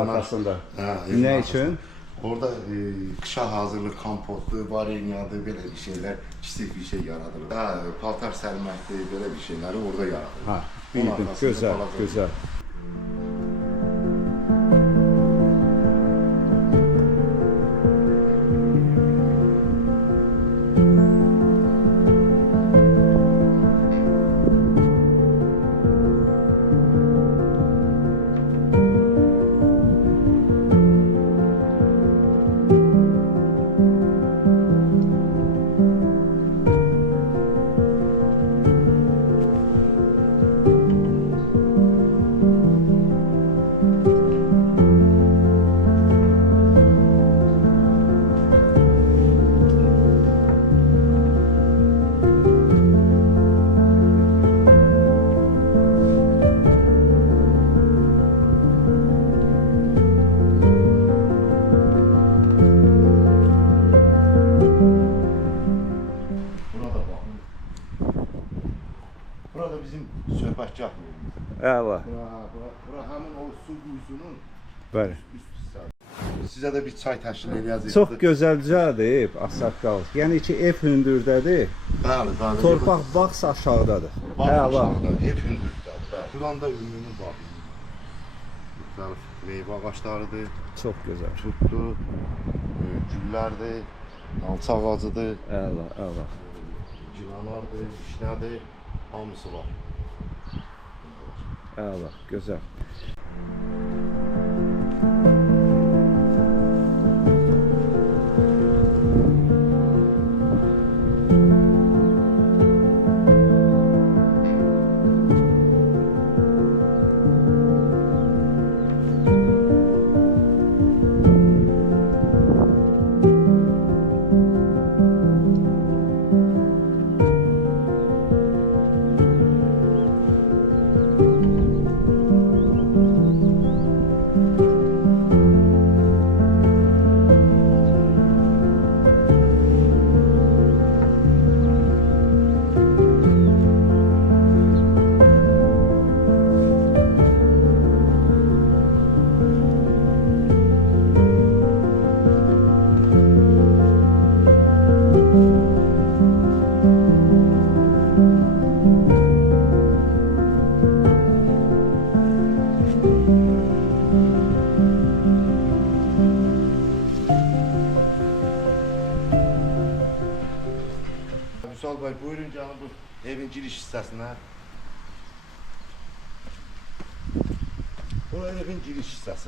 Arxasında. Hə, Nə üçün? Orada kışa hazırlıq, kompotlu, varenyadı, belə bir şeylər, kiçik bir şey yaradılır. Paltar sərməkdir, belə bir şeyləri orada yaradılır. Ha, bildim. Gözəl, gözəl. Burada bizim söhbətgah yerimiz. Əla. Bura həmin o su quyusunun Bəli. üst hissəsi. Sizə də bir çay təşkil edəcəyik. Çox gözəlcədir, ağsaqqal. Yəni ki, ev hündürdədir. Bəli, bəli. Torpaq bağ aşağıdadır. Əla. Ev hündürdədir. Bəli. Buran da ümumi bağ. Müxtəlif meyvə ağaclarıdır. Çox gözəl. Tutdu, güllərdir, alça ağacıdır. Əla, əla. Cilanlardır, işlədir, hamısı var. Əla, gözəl. Vüsal bəy, buyurun gəlin bu evin giriş hissəsinə. Bu evin giriş hissəsi.